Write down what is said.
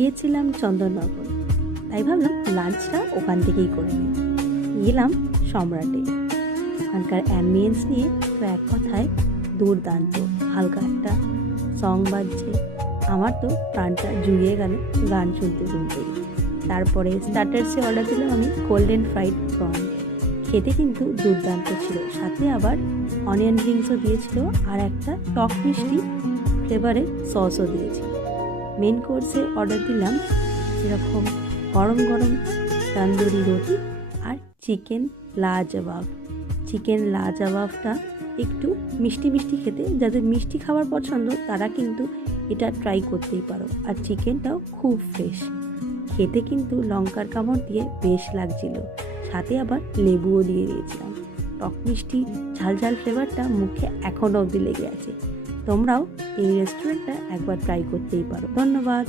গিয়েছিলাম চন্দননগর, তাই ভাবলাম লাঞ্চটা ওখান থেকেই করে নিই। গেলাম সম্রাটে। ওখানকার অ্যাম্বিয়েন্স নিয়ে তো এক কথায় দুর্দান্ত। হালকা একটা সং বাজছে, আমার তো প্রাণটা জুড়িয়ে গেল গান শুনতে শুনতেই। তারপরে স্টার্টার্সে অর্ডার দিলাম আমি গোল্ডেন ফ্রাইড প্রন। খেতে কিন্তু দুর্দান্ত ছিল, সাথে আবার অনিয়ন রিংসও দিয়েছিল আর একটা টক মিষ্টি ফ্লেভারের সসও দিয়েছিল। মেন কোর্সে অর্ডার দিলাম যেরকম গরম গরম তন্দুরি রুটি আর চিকেন লাজবাব। চিকেন লাজবাবটা একটু মিষ্টি মিষ্টি খেতে, যাদের মিষ্টি খাবার পছন্দ তারা কিন্তু এটা ট্রাই করতেই পারো। আর চিকেনটাও খুব ফ্রেশ, খেতে কিন্তু লঙ্কার কামড় দিয়ে বেশ লাগছিল, সাথে আবার লেবুও দিয়ে দিয়েছিলাম। টক মিষ্টি ঝাল ঝাল ফ্লেভারটা মুখে এখনও অবধি লেগে আছে। তোমরাও এই রেস্টুরেন্টটা একবার ট্রাই করতেই পারো। ধন্যবাদ।